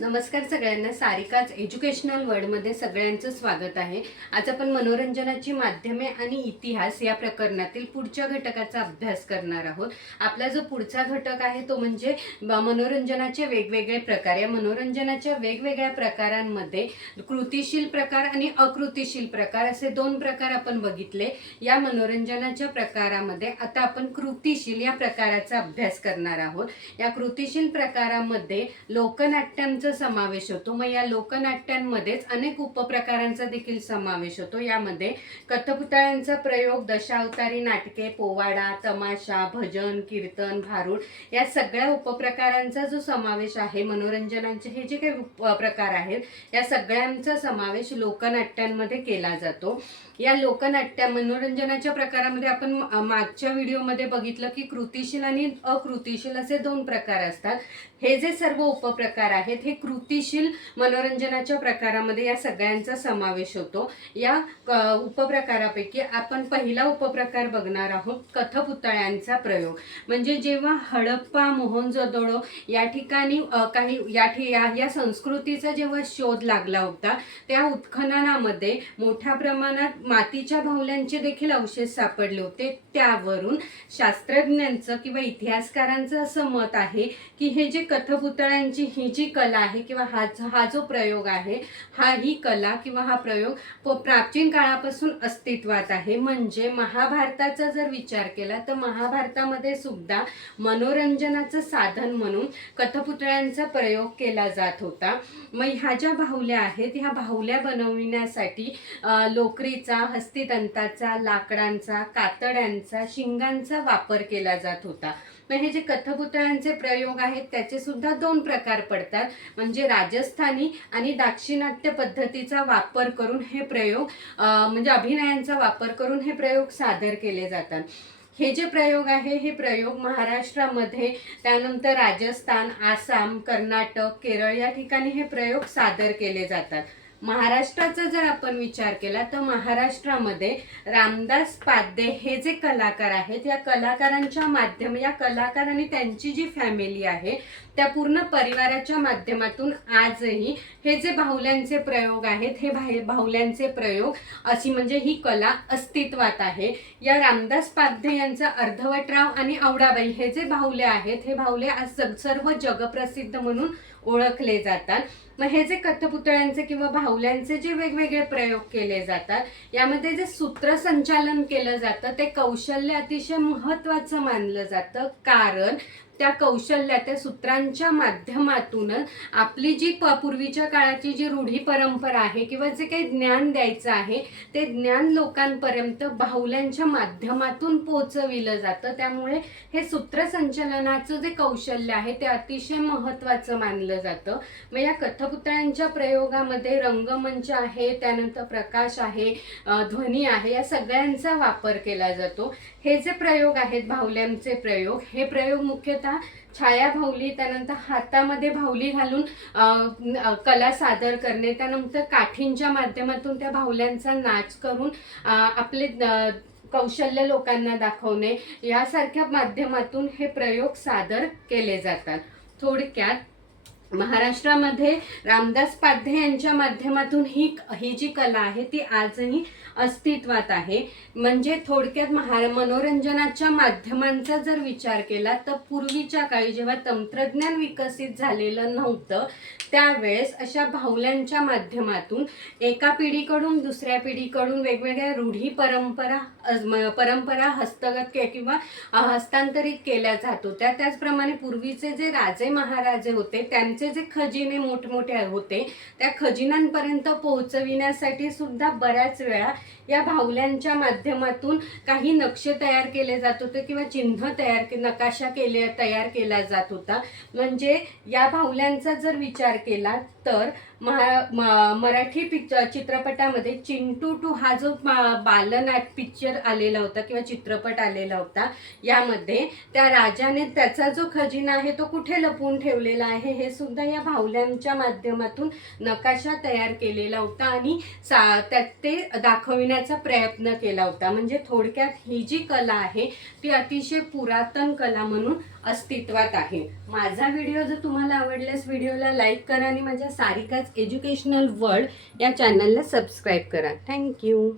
नमस्कार सगळ्यांना, सारिकाच एज्युकेशनल वर्ल्डमध्ये सगळ्यांचं स्वागत आहे। आज आपण मनोरंजनाची माध्यमे आणि इतिहास या प्रकरणातील पुढच्या घटकाचा अभ्यास करणार आहोत। आपला जो पुढचा घटक आहे तो म्हणजे मनोरंजनाचे वेगवेगळे प्रकार। या मनोरंजनाच्या वेगवेगळ्या प्रकारांमध्ये कृतिशील प्रकार आणि अकृतिशील प्रकार असे दोन प्रकार आपण बघितले। या मनोरंजनाच्या प्रकारामध्ये आता आपण कृतिशील या प्रकाराचा अभ्यास करणार आहोत। या कृतिशील प्रकारामध्ये लोकनाट्यांचा समावेश होतो। मग या लोकनाट्यांमध्येच अनेक उपप्रकारांचा देखील समावेश होतो। यामध्ये कथपुतळ्यांचा प्रयोग, दशावतारी नाटके, पोवाडा, तमाशा, भजन, कीर्तन, भारुड या सगळ्या उपप्रकारांचा जो समावेश आहे, मनोरंजनाचे हे जे काही प्रकार आहेत या सगळ्यांचा समावेश लोकनाट्यांमध्ये केला जातो। या लोकनाट्य मनोरंजनाच्या प्रकारामध्ये आपण मागच्या व्हिडिओमध्ये बघितलं की कृतिशील आणि अकृतिशील असे दोन प्रकार असतात। हे जे सर्व उपप्रकार आहेत हे कृतिशील मनोरंजनाच्या प्रकारामध्ये या सगळ्यांचा समावेश होतो। या उपप्रकारापैकी आपण पहिला उपप्रकार बघणार आहोत, कथपुतळ्यांचा प्रयोग। म्हणजे जेव्हा हडप्पा, मोहनजोदडो या ठिकाणी काही या संस्कृतीचा जेव्हा शोध लागला होता, त्या उत्खननामध्ये मोठ्या प्रमाणात मातीच्या बाहुल्यांचे देखील अवशेष सापडले होते। त्यावरून शास्त्रज्ञांचं किंवा इतिहासकारांचं असं मत आहे की हे जे कथपुतळ्यांची ही जी कला आहे किंवा हा जो प्रयोग आहे, ही कला किंवा हा प्रयोग प्राचीन काळापासून अस्तित्वात आहे। म्हणजे महाभारताचा जर विचार केला तर महाभारतामध्ये सुद्धा मनोरंजनाचं साधन म्हणून कथपुतळ्यांचा प्रयोग केला जात होता। मग ह्या ज्या बाहुल्या आहेत ह्या बाहुल्या बनवण्यासाठी लोकरीचा, हस्तिदंताचा, लाकडांचा, कातड्यांचा, शिंगांचा वापर केला जात होता। मग हे जे कथपुतळ्यांचे प्रयोग आहेत त्याचे सुद्धा दोन प्रकार पडतात। म्हणजे राजस्थानी आणि दाक्षिणात्य पद्धतीचा वापर करून हे प्रयोग म्हणजे अभिनयांचा वापर करून हे प्रयोग सादर केले जातात। हे जे प्रयोग आहे हे प्रयोग महाराष्ट्रामध्ये, त्यानंतर राजस्थान, आसाम, कर्नाटक, केरळ या ठिकाणी हे प्रयोग सादर केले जातात। महाराष्ट्राचा जर आपण विचार केला तर महाराष्ट्रामध्ये रामदास पाध्ये हे जे कलाकार आहेत या कलाकारांच्या माध्यम या कलाकार आणि त्यांची जी फॅमिली आहे त्या पूर्ण परिवाराच्या माध्यमातून आजही हे जे बाहुल्यांचे प्रयोग आहेत हे बाहुल्यांचे प्रयोग अशी म्हणजे ही कला अस्तित्वात आहे। या रामदास पाध्ये यांचा अर्धवटराव आणि आवडाबाई हे जे बाहुले आहेत हे बाहुले आज सर्व जगप्रसिद्ध म्हणून ओळखले जातात। मग हे जे कथपुतळ्यांचे किंवा बाहुल्यांचे जे वेगवेगळे प्रयोग केले जातात यामध्ये जे सूत्रसंचालन केलं जातं ते कौशल्य अतिशय महत्त्वाचं मानलं जातं। कारण त्या त्या सूत्रांच्या माध्यमातून आपली जी पूर्वीच्या काळाची जी रूढी परंपरा आहे किंवा जे काही ज्ञान द्यायचं आहे ते ज्ञान लोकांपर्यंत बाहुल्यांच्या माध्यमातून पोहोचविलं जातं। त्यामुळे हे सूत्रसंचलनाचं जे कौशल्य आहे ते अतिशय महत्त्वाचं मानलं जातं। मग या कथपुतळ्यांच्या प्रयोगामध्ये रंगमंच आहे, त्यानंतर प्रकाश आहे, ध्वनी आहे, या सगळ्यांचा वापर केला जातो। हे जे प्रयोग आहेत बाहुल्यांचे प्रयोग, हे प्रयोग मुख्यतः छाया बाहुली, त्यानंतर हातामध्ये बाहुली घालून कला सादर करणे, त्यानंतर काठींच्या माध्यमातून त्या बाहुल्यांचा नाच करून आपले कौशल्य लोकांना दाखवणे यासारख्या माध्यमातून हे प्रयोग सादर केले जातात। थोडक्यात महाराष्ट्रामध्ये रामदास पाध्ये यांच्या माध्यमातून ही जी कला आहे ती आजही अस्तित्वात आहे। म्हणजे थोडक्यात मनोरंजनाच्या माध्यमांचा जर विचार केला तर पूर्वीच्या काळी जेव्हा तंत्रज्ञान विकसित झालेलं नव्हतं त्यावेळेस अशा बाहुल्यांच्या माध्यमातून एका पिढीकडून दुसऱ्या पिढीकडून वेगवेगळ्या रूढी परंपरा हस्तगत किंवा हस्तांतरित केल्या जात होत्या। त्याचप्रमाणे पूर्वीचे जे राजे महाराजे होते त्यांचे जे खजिने मोठमोठे होते त्या खजिन्यांपर्यंत पोहोचविण्यासाठी सुद्धा बऱ्याच वेळा या बाहुल्यांच्या माध्यमातून काही नक्षे तयार केले जात होते किंवा चिन्ह नकाशा तयार केला जात होता। म्हणजे या बाहुल्यांचा जर विचार केला तर मराठी चित्रपटामध्ये चिंटू 2 हा जो बालनाट पिक्चर आलेला होता किंवा चित्रपट आलेला होता यामध्ये त्या राजाने त्याचा जो खजिना आहे तो कुठे लपवून ठेवलेला आहे हे सुद्धा या भावल्यांच्या माध्यमातून नकाशा तयार केलेला होता आणि त्यात ते दाखविण्याचा प्रयत्न केला होता. म्हणजे थोडक्यात ही जी कला आहे ती अतिशय पुरातन कला म्हणून अस्तित्वात आहे. माझा व्हिडिओ जर तुम्हाला आवडल्यास व्हिडिओला लाईक करा आणि माझ्या सारिकाच एज्युकेशनल वर्ल्ड या चॅनलला सबस्क्राईब करा. थँक्यू.